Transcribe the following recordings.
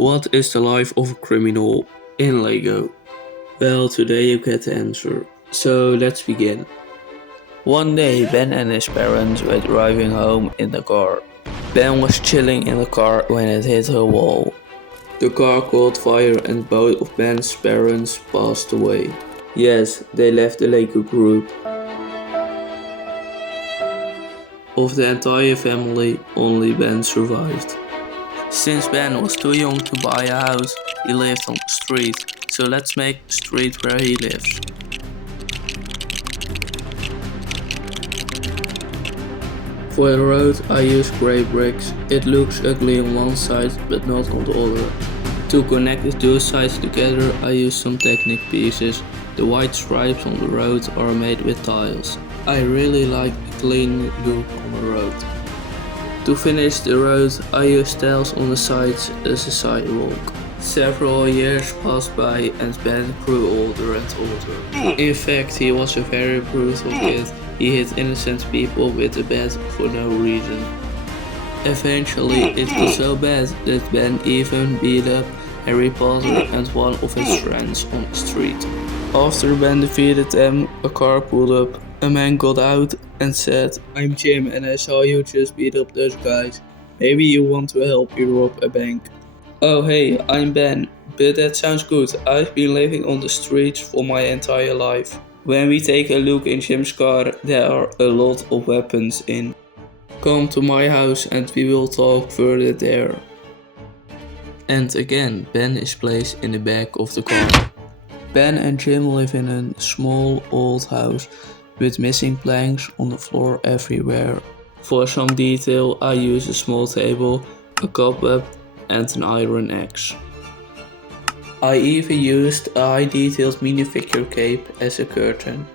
What is the life of a criminal in Lego? Well, today you get the answer. So let's begin. One day, Ben and his parents were driving home in the car. Ben was chilling in the car when it hit a wall. The car caught fire and both of Ben's parents passed away. Yes, they left the Lego group. Of the entire family, only Ben survived. Since Ben was too young to buy a house, he lived on the street. So let's make the street where he lives. For the road I use grey bricks. It looks ugly on one side but not on the other. To connect the two sides together I use some Technic pieces. The white stripes on the road are made with tiles. I really like the clean look on the road. To finish the road I use tiles on the sides as a sidewalk. Several years passed by and Ben grew older and older. In fact, he was a very brutal kid. He hit innocent people with a bat for no reason. Eventually, it got so bad that Ben even beat up Harry Potter and one of his friends on the street. After Ben defeated them, a car pulled up. A man got out and said, "I'm Jim and I saw you just beat up those guys. Maybe you want to help me rob a bank." "Oh hey, I'm Ben, but that sounds good. I've been living on the streets for my entire life." When we take a look in Jim's car, there are a lot of weapons in. Come to my house and we will talk further there. And again, Ben is placed in the back of the car. Ben and Jim live in a small old house with missing planks on the floor everywhere. For some detail, I use a small table, a cobweb, and an iron axe. I even used a high-detailed minifigure cape as a curtain.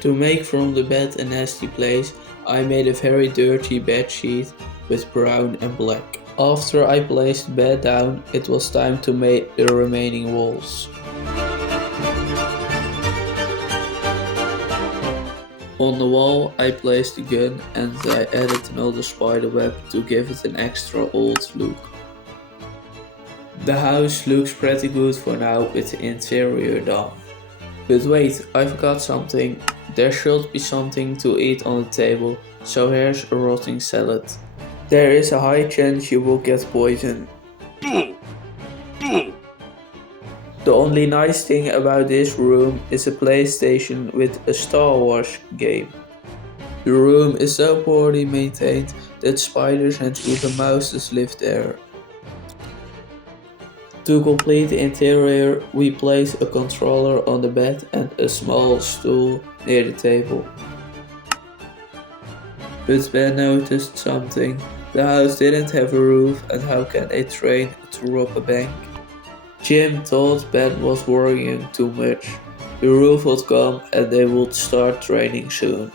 To make from the bed a nasty place, I made a very dirty bed sheet with brown and black. After I placed the bed down, it was time to make the remaining walls. On the wall I placed a gun and I added another spider web to give it an extra old look. The house looks pretty good for now with the interior done. But wait, I forgot something. There should be something to eat on the table, so here's a rotting salad. There is a high chance you will get poisoned. The only nice thing about this room is a PlayStation with a Star Wars game. The room is so poorly maintained that spiders and even mouses live there. To complete the interior, we place a controller on the bed and a small stool near the table. But Ben noticed something. The house didn't have a roof, and how can they train to rob a bank? Jim thought Ben was worrying too much. The roof would come and they would start training soon.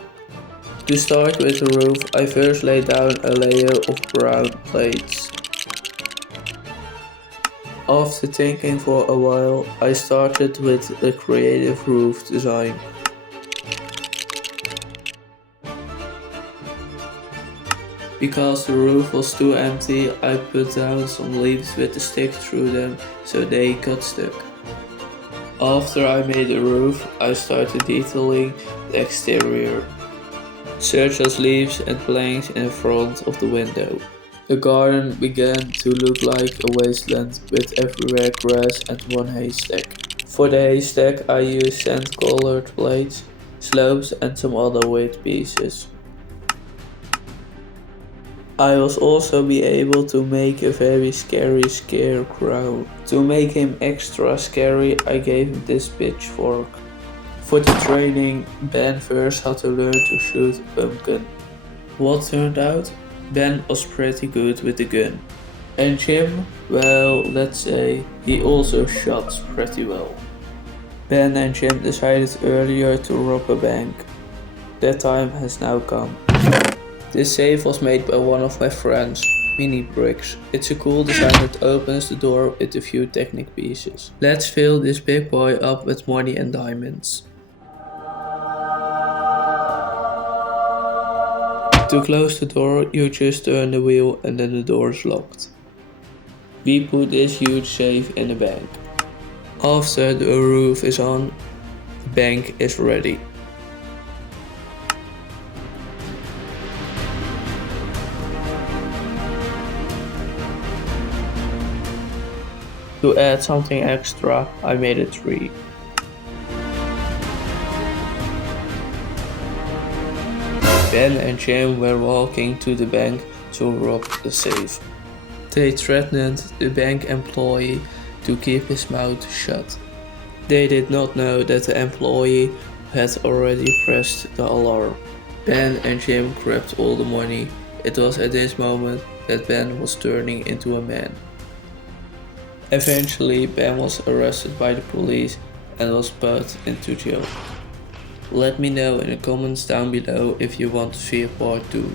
To start with the roof, I first laid down a layer of brown plates. After thinking for a while, I started with a creative roof design. Because the roof was too empty, I put down some leaves with a stick through them so they got stuck. After I made the roof, I started detailing the exterior, such as leaves and planks in front of the window. The garden began to look like a wasteland with everywhere grass and one haystack. For the haystack I used sand-colored plates, slopes and some other wood pieces. I was also be able to make a very scary scarecrow. To make him extra scary I gave him this pitchfork. For the training, Ben first had to learn to shoot a pumpkin. What turned out? Ben was pretty good with the gun. And Jim, well, let's say, he also shot pretty well. Ben and Jim decided earlier to rob a bank. That time has now come. This safe was made by one of my friends, MagicBricks. It's a cool design that opens the door with a few Technic pieces. Let's fill this big boy up with money and diamonds. To close the door, you just turn the wheel and then the door is locked. We put this huge safe in the bank. After the roof is on, the bank is ready. To add something extra, I made a tree. Ben and Jim were walking to the bank to rob the safe. They threatened the bank employee to keep his mouth shut. They did not know that the employee had already pressed the alarm. Ben and Jim grabbed all the money. It was at this moment that Ben was turning into a man. Eventually, Ben was arrested by the police and was put into jail. Let me know in the comments down below if you want to see a part 2.